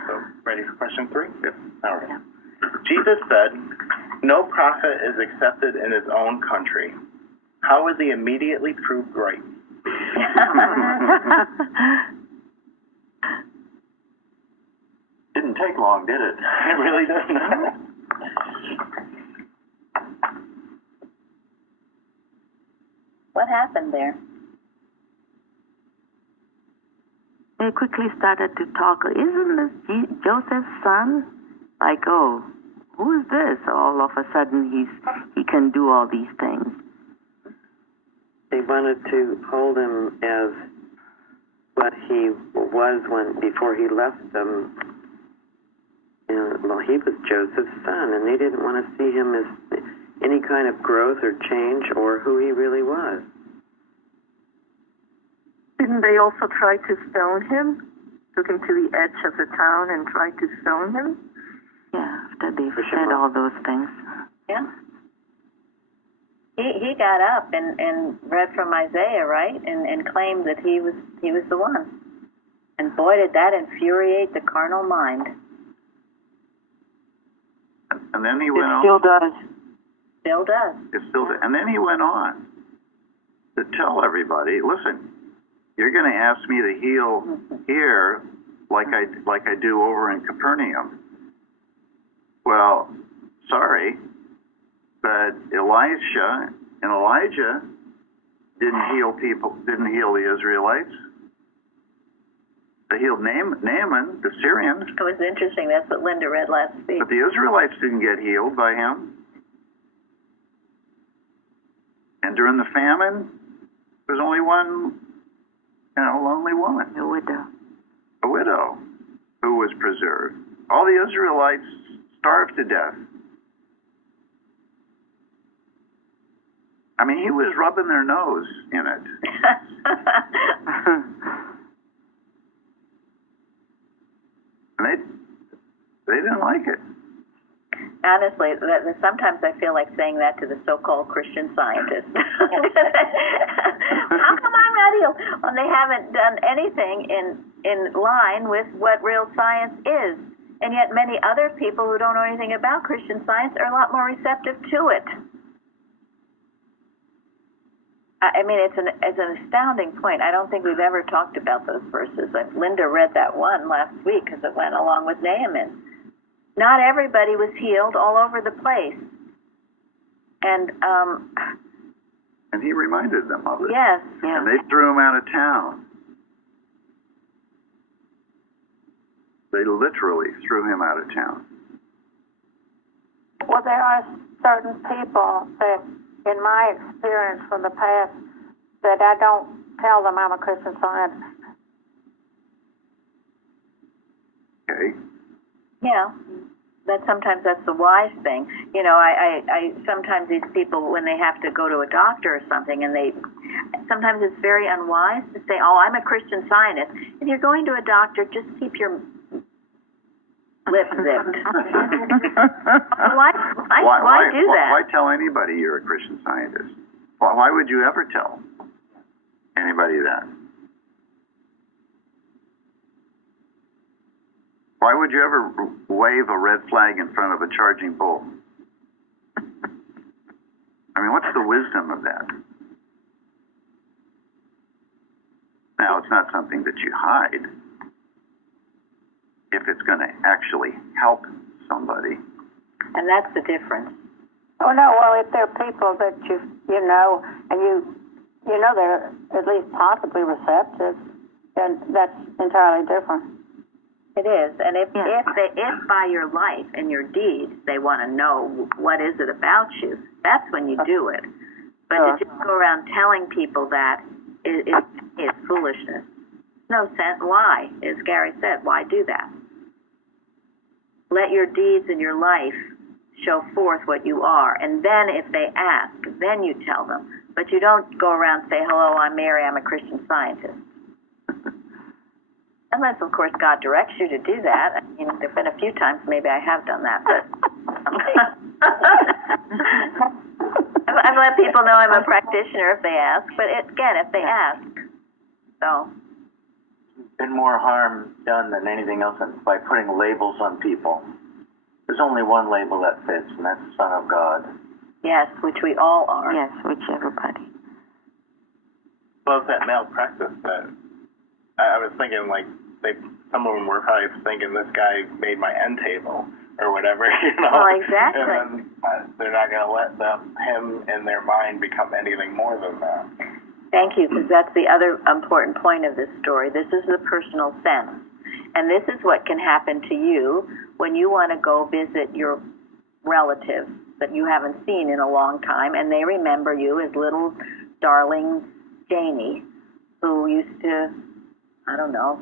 So, ready for question 3? Yes. All right. Jesus said, no prophet is accepted in his own country. How was he immediately proved right? Didn't take long, did it? It really doesn't. What happened there? They quickly started to talk. Isn't this Joseph's son? Like, oh, who is this? All of a sudden, he can do all these things. They wanted to hold him as what he was before he left them. Well, he was Joseph's son, and they didn't want to see him as any kind of growth or change or who he really was. Didn't they also try to stone him? Took him to the edge of the town and tried to stone him? Yeah, after they said all those things. Yeah. He got up and read from Isaiah, right? And claimed that he was the one. And boy, did that infuriate the carnal mind. And then he went on. It still does. Still does. It still does. And then he went on to tell everybody, listen, you're going to ask me to heal here like I do over in Capernaum. Well, sorry, but Elisha and Elijah didn't heal the Israelites. They healed Naaman, the Syrian. It was interesting. That's what Linda read last week. But the Israelites didn't get healed by him. And during the famine, there's only one, lonely woman. A widow who was preserved. All the Israelites starved to death. I mean, he was rubbing their nose in it. And they didn't like it. Honestly, sometimes I feel like saying that to the so-called Christian scientists. How come I'm not healed? Well, they haven't done anything in line with what real science is. And yet many other people who don't know anything about Christian Science are a lot more receptive to it. I mean, it's an astounding point. I don't think we've ever talked about those verses. Linda read that one last week because it went along with Naaman. Not everybody was healed all over the place. And he reminded them of it. Yes. And they threw him out of town. They literally threw him out of town. Well, there are certain people that, in my experience from the past, that I don't tell them I'm a Christian Scientist. Okay. Yeah. Sometimes that's the wise thing. You know, I sometimes these people, when they have to go to a doctor or something, and sometimes it's very unwise to say, oh, I'm a Christian Scientist. If you're going to a doctor, just keep your lips zipped. Why do that? Why tell anybody you're a Christian Scientist? Why would you ever tell anybody that? Why would you ever wave a red flag in front of a charging bull? I mean, what's the wisdom of that? Now, it's not something that you hide. If it's going to actually help somebody. And that's the difference. Oh, no, well, if there are people that you know, and you know they're at least possibly receptive, then that's entirely different. It is. And if by your life and your deeds they want to know what is it about you, that's when you do it. But to just go around telling people that is foolishness. No sense. Why? As Gary said, why do that? Let your deeds in your life show forth what you are. And then if they ask, then you tell them. But you don't go around and say, hello, I'm Mary, I'm a Christian Scientist. Unless, of course, God directs you to do that. I mean, there have been a few times maybe I have done that. But I've let people know I'm a practitioner if they ask. But again, if they ask. So. Been more harm done than anything else by putting labels on people. There's only one label that fits, and that's Son of God. Yes, which we all are. Yes, which everybody. Well, it's that malpractice that I was thinking, like, some of them were probably thinking this guy made my end table or whatever, you know. Well, exactly. And then they're not going to let him in their mind become anything more than that. Thank you, because that's the other important point of this story. This is the personal sense. And this is what can happen to you when you want to go visit your relatives that you haven't seen in a long time, and they remember you as little darling Janie, who used to, I don't know,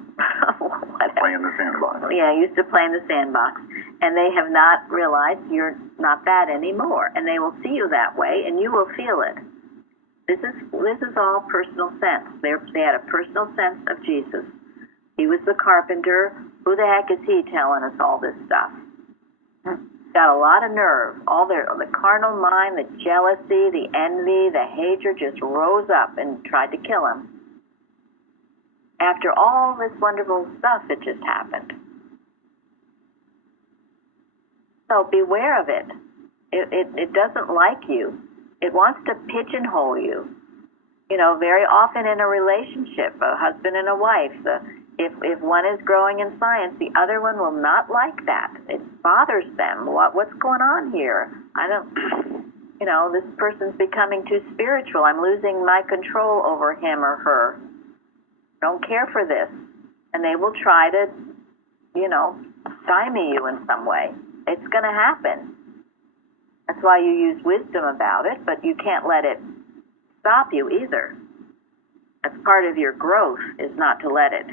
play in the sandbox. Yeah, used to play in the sandbox. And they have not realized you're not that anymore. And they will see you that way, and you will feel it. This is all personal sense. They had a personal sense of Jesus. He was the carpenter. Who the heck is he telling us all this stuff? Got a lot of nerve. All the carnal mind, the jealousy, the envy, the hatred just rose up and tried to kill him. After all this wonderful stuff that just happened. So beware of it. It doesn't like you. It wants to pigeonhole you. You know, very often in a relationship, a husband and a wife, if one is growing in science, the other one will not like that. It bothers them. What's going on here? This person's becoming too spiritual. I'm losing my control over him or her. Don't care for this. And they will try to, stymie you in some way. It's going to happen. That's why you use wisdom about it, but you can't let it stop you either. That's part of your growth, is not to let it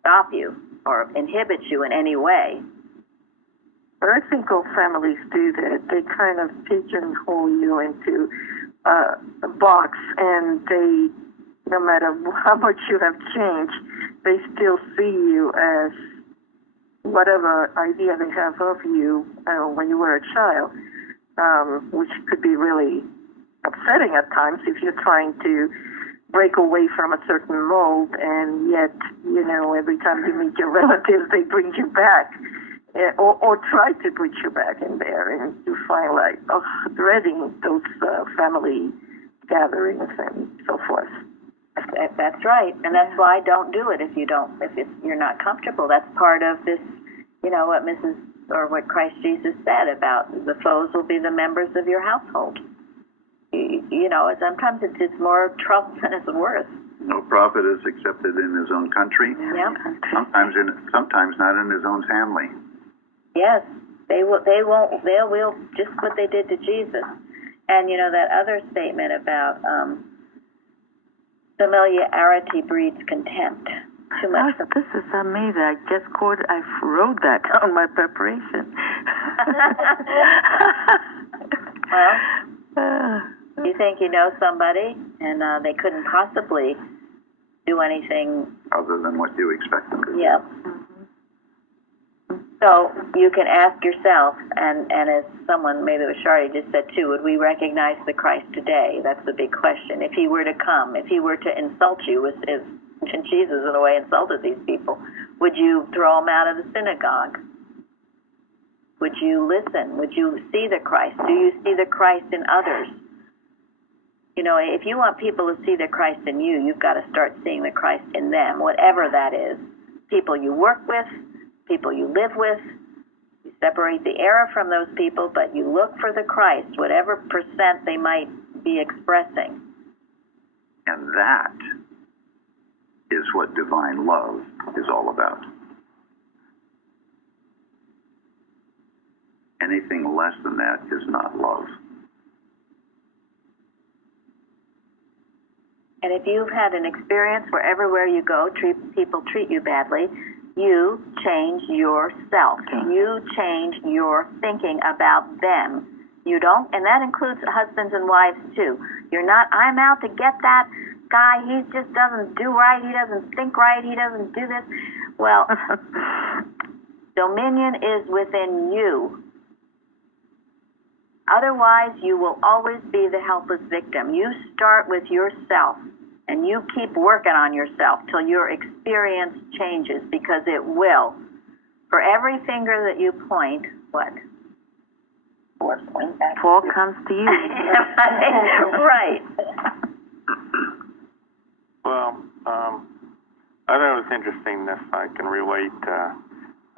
stop you or inhibit you in any way. But I think all families do that. They kind of pigeonhole you into box, and they, no matter how much you have changed, they still see you as whatever idea they have of you when you were a child, which could be really upsetting at times if you're trying to break away from a certain mold, and yet, every time you meet your relatives, they bring you back, or try to put you back in there, and you find like, dreading those family gatherings and so forth. That's right, and that's why don't do it if you're not comfortable. That's part of this, what Christ Jesus said about the foes will be the members of your household. Sometimes it's more trouble than it's worth. No prophet is accepted in his own country. Yep. Sometimes not in his own family. Yes, they will just what they did to Jesus. And that other statement about familiarity breeds contempt. Too much. This is amazing. I wrote that on my preparation. Well, you think you know somebody, and they couldn't possibly do anything other than what you expect them to do. Yep. So you can ask yourself, and as someone, maybe it was Shardy, just said too, would we recognize the Christ today? That's the big question. If he were to come, if he were to insult you, as Jesus in a way insulted these people, would you throw him out of the synagogue? Would you listen? Would you see the Christ? Do you see the Christ in others? If you want people to see the Christ in you, you've got to start seeing the Christ in them, whatever that is. People you work with, people you live with. You separate the error from those people, but you look for the Christ, whatever percent they might be expressing. And that is what divine love is all about. Anything less than that is not love. And if you've had an experience where everywhere you go, people treat you badly, you change yourself. You change your thinking about them. You don't, and that includes husbands and wives too. You're not, I'm out to get that guy, he just doesn't do right, he doesn't think right, he doesn't do this. Well, dominion is within you. Otherwise, you will always be the helpless victim. You start with yourself, and you keep working on yourself till your experience changes, because it will. For every finger that you point, what? Four point back. Four comes to you. Right. Well, I thought it was interesting this. I can relate. I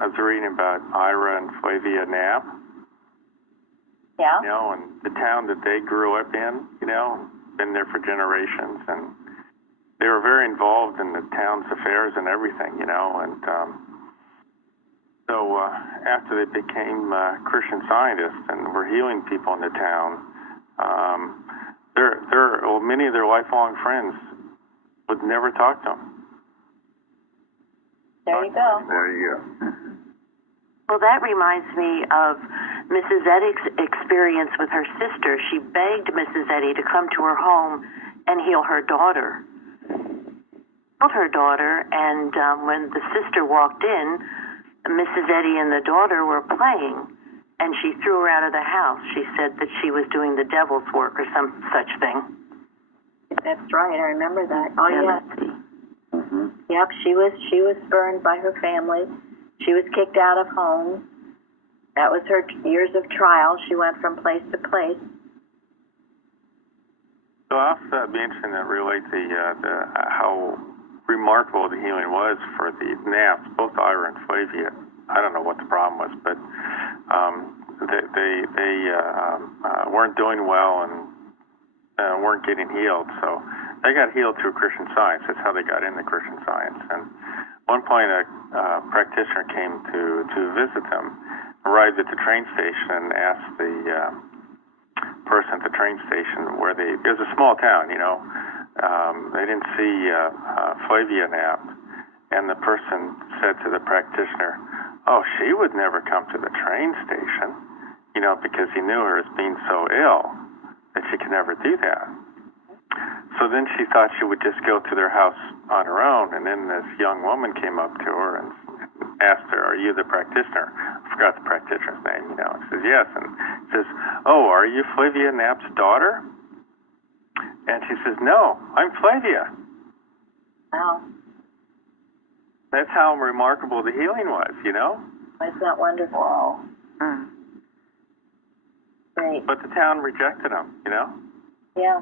was reading about Ira and Flavia Knapp. Yeah. And the town that they grew up in, been there for generations, and they were very involved in the town's affairs and everything, and so after they became Christian Scientists and were healing people in the town, many of their lifelong friends would never talk to them. There you go. There you go. Well, that reminds me of Mrs. Eddy's experience with her sister. She begged Mrs. Eddy to come to her home and heal her daughter. Healed her daughter, and when the sister walked in, Mrs. Eddy and the daughter were playing, and she threw her out of the house. She said that she was doing the devil's work or some such thing. That's right. I remember that. Oh, yeah. Mm-hmm. Yep. She was spurned by her family. She was kicked out of home. That was her years of trial. She went from place to place. So I'll be interested to relate how remarkable the healing was for the Knapps, both Ira and Flavia. I don't know what the problem was, but they weren't doing well and weren't getting healed. So they got healed through Christian Science. That's how they got into Christian Science. And at one point, a practitioner came to visit them, arrived at the train station, and asked the person at the train station where it was a small town, they didn't see Flavia Knapp, and the person said to the practitioner, "Oh, she would never come to the train station," because he knew her as being so ill that she could never do that. So then she thought she would just go to their house on her own, and then this young woman came up to her and asked her, "Are you the practitioner?" I forgot the practitioner's name, you know. She says, "Yes." And says, "Oh, are you Flavia Knapp's daughter?" And she says, "No, I'm Flavia." Wow. That's how remarkable the healing was, you know? Isn't that wonderful? Mm. Great. But the town rejected him, you know? Yeah.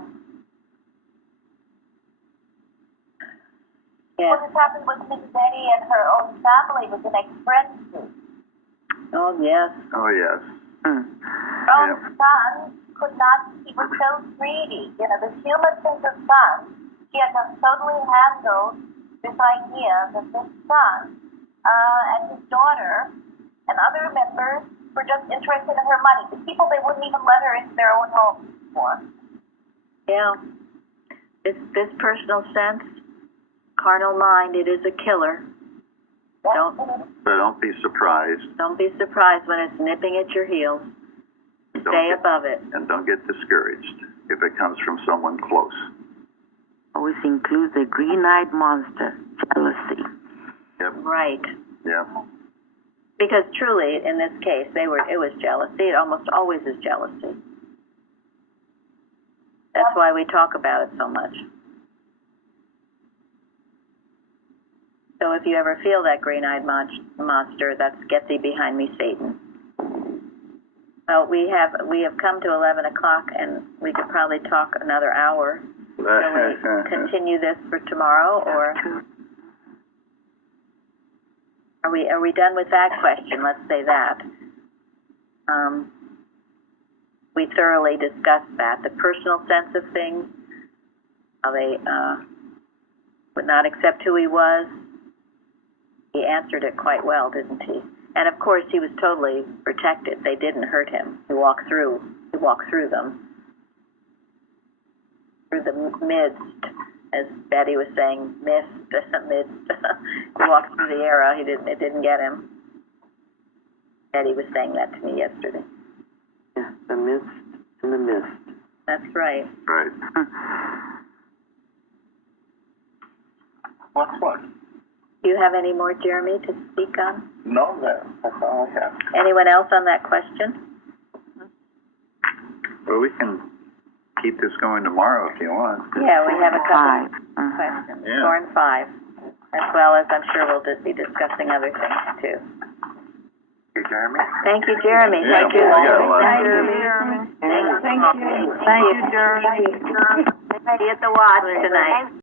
Yeah. What has happened with Mrs. Eddy and her own family with the next pregnancy? Oh, yes. Oh, yes. Mm. Her own son could not, he was so greedy. You know, this human sense of son, she had to totally handle this idea that this son and his daughter and other members were just interested in her money. The people, they wouldn't even let her into their own home before. Yeah. This personal sense, carnal mind, it is a killer. Don't Don't be surprised. be surprised when it's nipping at your heels. Stay above it. And don't get discouraged if it comes from someone close. Always includes a green-eyed monster, jealousy. Yep. Right. Yep. Because truly, in this case, it was jealousy. It almost always is jealousy. That's why we talk about it so much. So if you ever feel that green-eyed monster, that's "Get thee behind me, Satan." Well, we have come to 11 o'clock, and we could probably talk another hour. Shall we continue this for tomorrow, or are we done with that question? Let's say that. We thoroughly discussed that. The personal sense of things, how they would not accept who he was. He answered it quite well, didn't he? And of course, he was totally protected. They didn't hurt him. He walked through them, through the midst, as Betty was saying, midst. He walked through the era. It didn't get him. Betty was saying that to me yesterday. Yeah, the mist in the mist. That's right. Right. What's what? Do you have any more, Jeremy, to speak on? No, that's all I have. Anyone else on that question? Well, we can keep this going tomorrow if you want. Yeah, we have a couple Mm-hmm. questions. Yeah. 4 and 5, as well as I'm sure we'll just be discussing other things too. Hey, Jeremy? Thank you, Jeremy. Yeah, Thank you. I got a lot. Thank you. Thank you, Jeremy. Thank you, Jeremy. Be at the watch tonight.